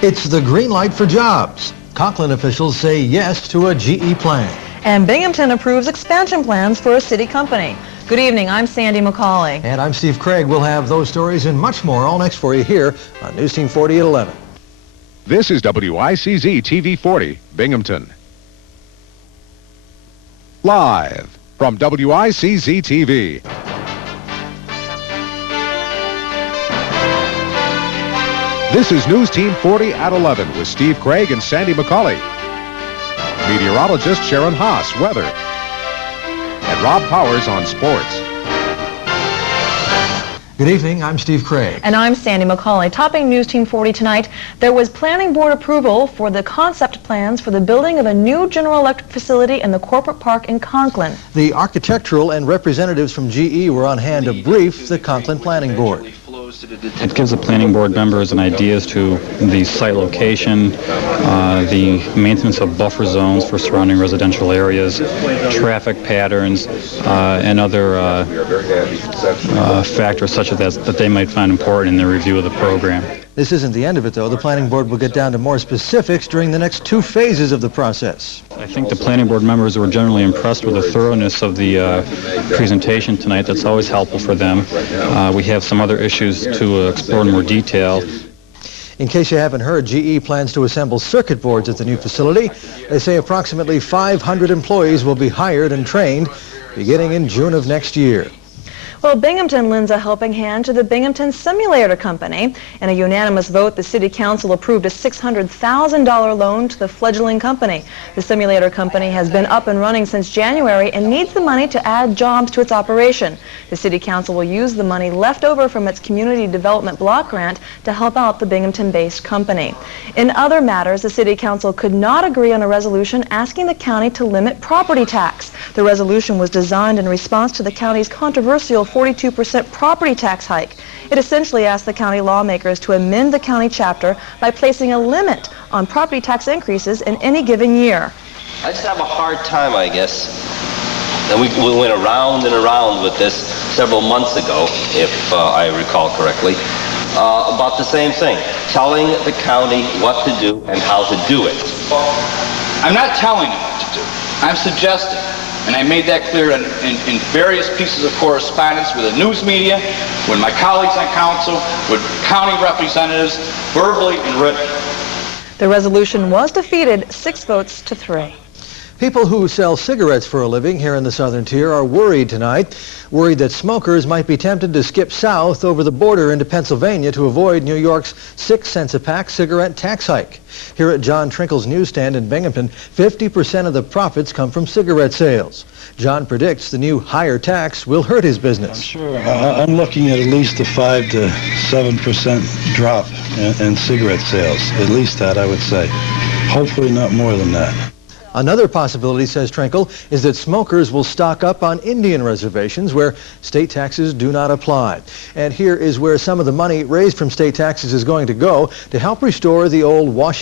It's the green light for jobs. Conklin officials say yes to a GE plan. And Binghamton approves expansion plans for a city company. Good evening, I'm Sandy McCauley. And I'm Steve Craig. We'll have those stories and much more all next for you here on News Team 40 at 11. This is WICZ TV 40, Binghamton. Live from WICZ TV. This is News Team 40 at 11 with Steve Craig and Sandy McCauley. Meteorologist Sharon Haase, weather. And Rob Powers on sports. Good evening, I'm Steve Craig. And I'm Sandy McCauley. Topping News Team 40 tonight, there was planning board approval for the concept plans for the building of a new General Electric facility in the corporate park in Conklin. The architectural and representatives from GE were on hand to brief the Conklin Planning Board. It gives the planning board members an idea as to the site location, the maintenance of buffer zones for surrounding residential areas, traffic patterns, and other factors such as that they might find important in their review of the program. This isn't the end of it, though. The planning board will get down to more specifics during the next two phases of the process. I think the planning board members were generally impressed with the thoroughness of the presentation tonight. That's always helpful for them. We have some other issues to explore in more detail. In case you haven't heard, GE plans to assemble circuit boards at the new facility. They say approximately 500 employees will be hired and trained beginning in June of next year. Well, Binghamton lends a helping hand to the Binghamton Simulator Company. In a unanimous vote, the City Council approved a $600,000 loan to the fledgling company. The Simulator Company has been up and running since January and needs the money to add jobs to its operation. The City Council will use the money left over from its Community Development Block Grant to help out the Binghamton-based company. In other matters, the City Council could not agree on a resolution asking the county to limit property tax. The resolution was designed in response to the county's controversial 42% property tax hike. It essentially asked the county lawmakers to amend the county chapter by placing a limit on property tax increases in any given year. I just have a hard time, I guess. And we went around and around with this several months ago, if I recall correctly, about the same thing, telling the county what to do and how to do it. I'm not telling them what to do. I'm suggesting. And I made that clear in various pieces of correspondence with the news media, with my colleagues on council, with county representatives, verbally and written. The resolution was defeated 6 votes to 3. People who sell cigarettes for a living here in the southern tier are worried tonight, worried that smokers might be tempted to skip south over the border into Pennsylvania to avoid New York's 6 cents a pack cigarette tax hike. Here at John Trinkle's newsstand in Binghamton, 50% of the profits come from cigarette sales. John predicts the new higher tax will hurt his business. Sure. I'm looking at least a 5 to 7% drop in cigarette sales. At least that, I would say. Hopefully not more than that. Another possibility, says Trinkle, is that smokers will stock up on Indian reservations where state taxes do not apply. And here is where some of the money raised from state taxes is going to go to help restore the old Washington